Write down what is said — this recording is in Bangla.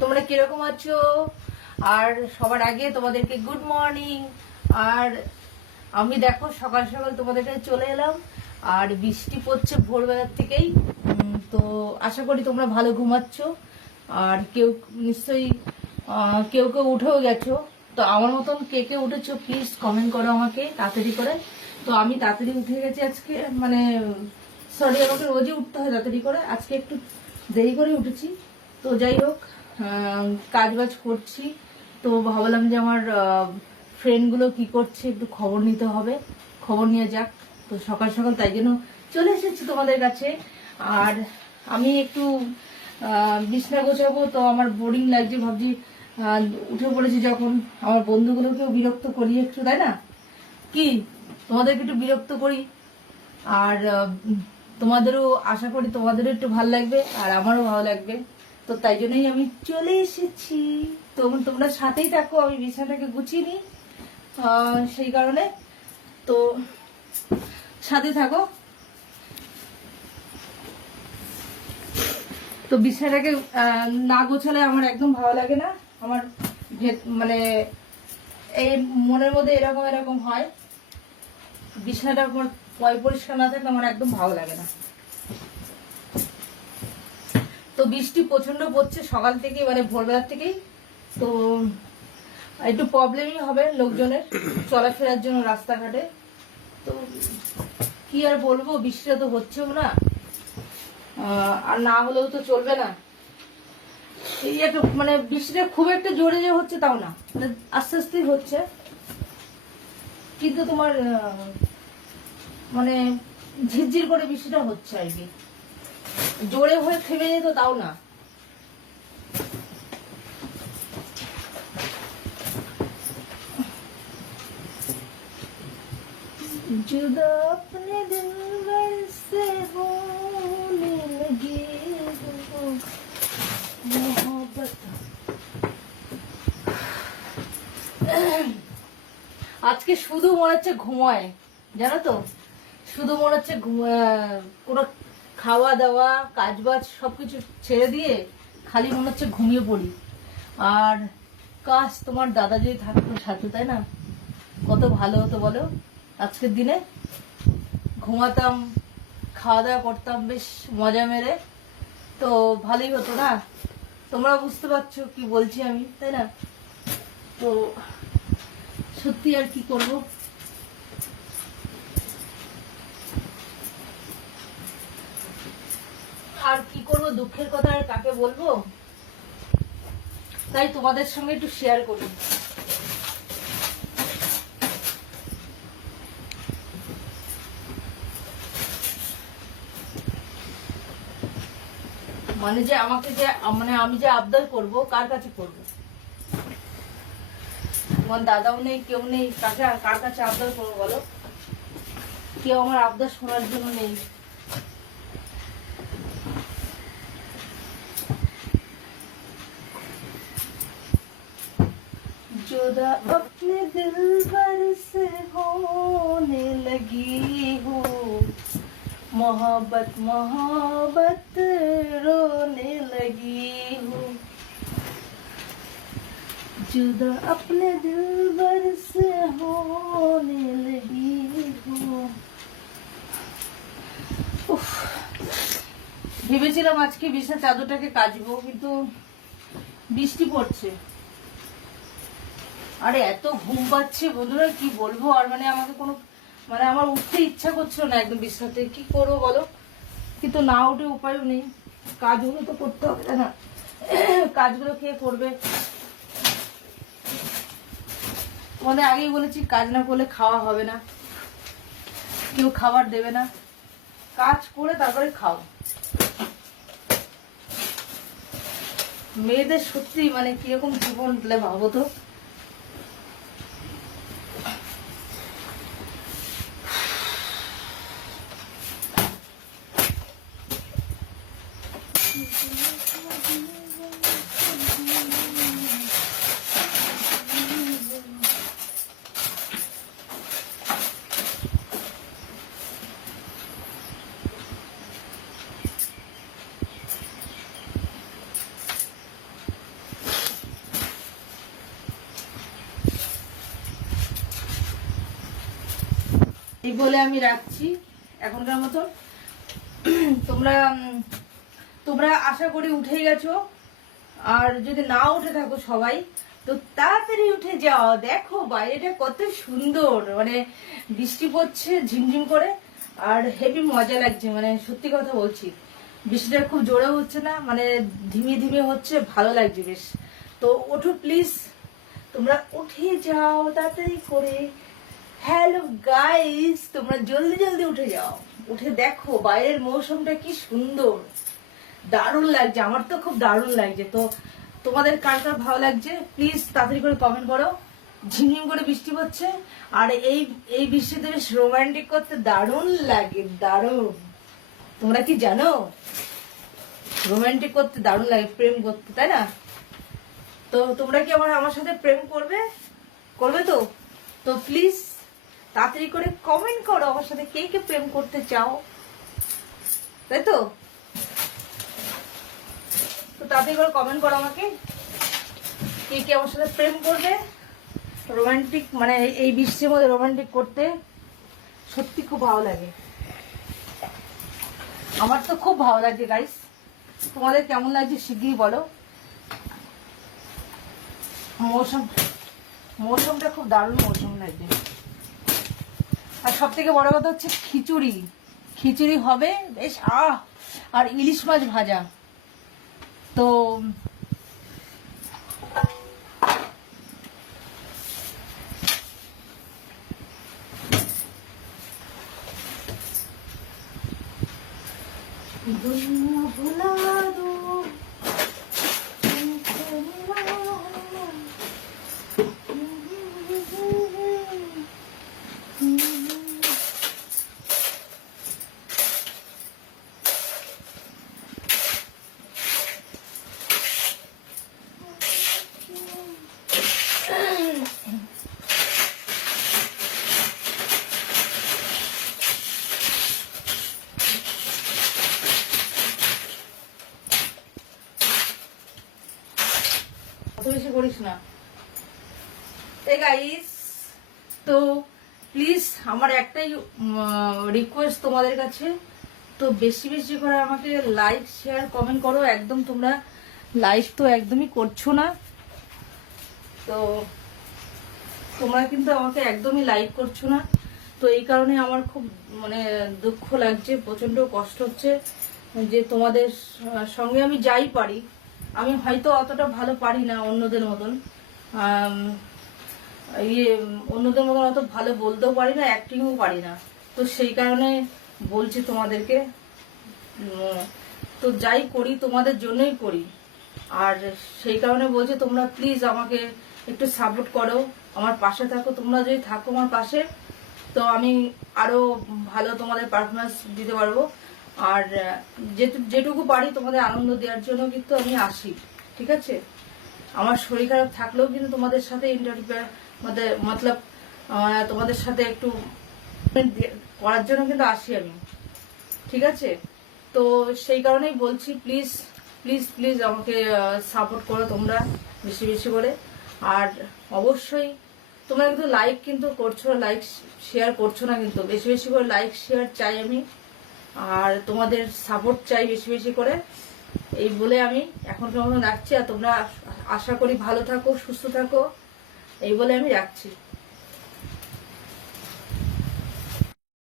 তোমরা কিরকম আছো? আর সবার আগে তোমাদেরকে গুড মর্নিং। আর আমি দেখো সকাল সকাল তোমাদের কাছে চলে এলাম, আর বৃষ্টি পড়ছে ভোরবেলার থেকেই। তো আশা করি তোমরা ভালো ঘুমাচ্ছ, আর কেউ নিশ্চয়ই কেউ কেউ উঠেও গেছো। তো আমার মতন কে কে উঠেছো প্লিজ কমেন্ট করো আমাকে তাড়াতাড়ি করে। তো আমি তাড়াতাড়ি উঠে গেছি আজকে, মানে সরি, আমাকে রোজই উঠতে হয় তাড়াতাড়ি করে, আজকে একটু দেরি করে উঠেছি। তো যাই হোক, কাজ বাজ করছি। তো ভাবলাম যে আমার ফ্রেন্ডগুলো কি করছে একটু খবর নিতে হবে, খবর নিয়ে যাক। তো সকাল সকাল তাই জন্য চলে এসেছি তোমাদের কাছে। আর আমি একটু বিছনা গোছাবো, তো আমার বোরিং লাগছে, ভাবছি উঠে পড়েছি যখন আমার বন্ধুগুলোকেও বিরক্ত করি একটু, তাই না? কি তোমাদেরকে একটু বিরক্ত করি, আর তোমাদেরও আশা করি তোমাদেরও একটু ভালো লাগবে আর আমারও ভালো লাগবে। তো তাই জন্যই আমি চলে এসেছি। তো তোমরা সাথেই থাকো, আমি বিছানাটাকে গুছিয়ে নিই, সেই কারণে তো সাথে থাকো। তো বিছানাটাকে না গোছালে আমার একদম ভালো লাগে না। আমার মানে এই মনের মধ্যে এরকম এরকম হয়, বিছানাটা পরিষ্কার না থাকলে আমার একদম ভালো লাগে না। তো বৃষ্টি প্রচন্ড পড়ছে সকাল থেকেই, মানে ভোরবেলার থেকেই। তো একটু প্রবলেমই হবে লোকজনের চলাফেরার জন্য রাস্তাঘাটে। তো কি আর বলবো, বৃষ্টিটা তো হচ্ছেও না, আর না হলেও তো চলবে না। এই একটু মানে বৃষ্টিটা খুব একটা জোরে যে হচ্ছে তাও না, মানে আস্তে আস্তেই হচ্ছে, কিন্তু তোমার মানে ঝিরঝির করে বৃষ্টিটা হচ্ছে আর কি, জোরে হয়ে থেমে যেত তাও না। जुदा अपने दिलबर से होने लगी हो मोहब्बत। আজকে শুধু মনে হচ্ছে ঘুমায়, জানো তো, শুধু মনে হচ্ছে কোনো খাওয়া দাওয়া কাজ বাজ সবকিছু ছেড়ে দিয়ে খালি মনে হচ্ছে ঘুমিয়ে পড়ি। আর কাশ তোমার দাদা যদি থাকতো সাথে, তাই না, কত ভালো হতো বলো। আজকের দিনে ঘুমাতাম, খাওয়া দাওয়া করতাম বেশ মজা মেরে, তো ভালোই হতো না? তোমরা বুঝতে পারছো কি বলছি আমি, তাই না? তো সত্যি আর কি করব। আর কি করব, দুঃখের কথা আর কাকে বলবো, তাই তোমাদের সঙ্গে একটু শেয়ার করি। মানে যে আমাকে যে মানে আমি যে আবদার করব কার কাছে করব? আমার দাদাও নেই, কেউ নেই, কার কাছে আবদার করবো বলো? কেউ আমার আবদার শোনার জন্য নেই। जुदा अपने दिलबर से होने लगी हूँ मोहब्बत मोहब्बत रोने लगी हूँ जुदा अपने दिलबर से होने लगी हूँ। ভেবেছিলাম আজকে বিছানা চাদরটাকে কাচবো, কিন্তু বৃষ্টি পড়ছে, আরে এত ঘুম পাচ্ছে বন্ধুরা কি বলবো। আর মানে আমাকে কোনো মানে আমার উঠতে ইচ্ছা করছিল না একদম বিছানাতে, কি করবো বলো? কিন্তু না উঠে উপায়ও নেই, কাজগুলো তো করতে হবে, তাই না? কাজগুলো কে করবে? তোমাদের আগেই বলেছি কাজ না করলে খাওয়া হবে না, কেউ খাবার দেবে না, কাজ করে তারপরে খাও। মেয়েদের সত্যি মানে কিরকম জীবন দিলে ভাবো তো। এই বলে আমি রাখছি এখনকার মতো। তোমরা তোমরা আশা করি উঠে গেছো, আর যদি না উঠে থাকো সবাই তো তাড়াতাড়ি উঠে যাও। দেখো বাইরেটা কত সুন্দর, মানে বৃষ্টি পড়ছে ঝিমঝিম করে, আর হেভি মজা লাগছে, মানে সত্যি কথা বলছি। বৃষ্টিটা খুব জোরে হচ্ছে না, মানে ধীমে ধীমে হচ্ছে, ভালো লাগছে বেশ। তো ওঠো প্লিজ, তোমরা উঠে যাও তাড়াতাড়ি করে। হ্যালো গাইস, তোমরা জলদি জলদি উঠে যাও, উঠে দেখো বাইরের মৌসুমটা কি সুন্দর, দারুণ লাগছে। আমার তো খুব দারুণ লাগছে। তো তোমাদের কার কার ভালো লাগছে প্লিজ তাড়াতাড়ি করে কমেন্ট করো। ঝিমঝিম করে বৃষ্টি পড়ছে, আর এই বৃষ্টিতে বেশ রোমান্টিক করতে দারুণ লাগে, দারুণ। তোমরা কি জানো রোমান্টিক করতে দারুণ লাগে, প্রেম করতে, তাই না? তো তোমরা কি আমার সাথে প্রেম করবে? করবে তো? তো প্লিজ তাড়াতাড়ি করে কমেন্ট করো আমার সাথে কে কে প্রেম করতে চাও, তাই তো? তো তাড়াতাড়ি করে কমেন্ট করো আমাকে কে কে আমার সাথে প্রেম করবে। রোমান্টিক, মানে এই বৃষ্টির মধ্যে রোমান্টিক করতে সত্যি খুব ভালো লাগে। আমার তো খুব ভালো লাগছে গাইস, তোমাদের কেমন লাগছে শিগগিরই বলো। মৌসুমটা খুব দারুণ মৌসুম লাগছে। আর সব থেকে বড় কথা হচ্ছে খিচুড়ি হবে বেশ, আর ইলিশ মাছ ভাজা। তো দুনিয়া ভুলা দো বেশি করিস না। গাইস, তো প্লিজ আমার একটাই রিকোয়েস্ট তোমাদের কাছে, তো বেশি বেশি করে আমাকে লাইক শেয়ার কমেন্ট করো। একদম তোমরা লাইক তো একদমই করছো না, তো তোমরা কিন্তু আমাকে একদমই লাইক করছো না। তো এই কারণে আমার খুব মানে দুঃখ লাগছে, প্রচন্ড কষ্ট হচ্ছে যে তোমাদের সঙ্গে আমি যাই পারি, আমি হয়তো অতটা ভালো পারি না অন্যদের মতন, অন্যদের মতন অত ভালো বলতেও পারি না, অ্যাক্টিংও পারি না। তো সেই কারণে বলছি তোমাদেরকে, তো যাই করি তোমাদের জন্যই করি, আর সেই কারণে বলছি তোমরা প্লিজ আমাকে একটু সাপোর্ট করো, আমার পাশে থাকো। তোমরা যদি থাকো আমার পাশে তো আমি আরো ভালো তোমাদের পারফরমেন্স দিতে পারবো, আর যেটুকু পারি তোমাদের আনন্দ দেওয়ার জন্য কিন্তু আমি আসি, ঠিক আছে? আমার শরীর খারাপ থাকলেও কিন্তু তোমাদের সাথে মতলব তোমাদের সাথে একটু করার জন্য কিন্তু আসি আমি, ঠিক আছে? তো সেই কারণেই বলছি প্লিজ প্লিজ প্লিজ আমাকে সাপোর্ট করো তোমরা বেশি বেশি করে। আর অবশ্যই তোমরা কিন্তু লাইক কিন্তু করছো, লাইক শেয়ার করছো না, কিন্তু বেশি বেশি করে লাইক শেয়ার চাই আমি, আর তোমাদের সাপোর্ট চাই বেশি বেশি করে। এই বলে আমি এখনকার মতো রাখছি, আর তোমরা আশা করি ভালো থাকো, সুস্থ থাকো, এই বলে আমি রাখছি।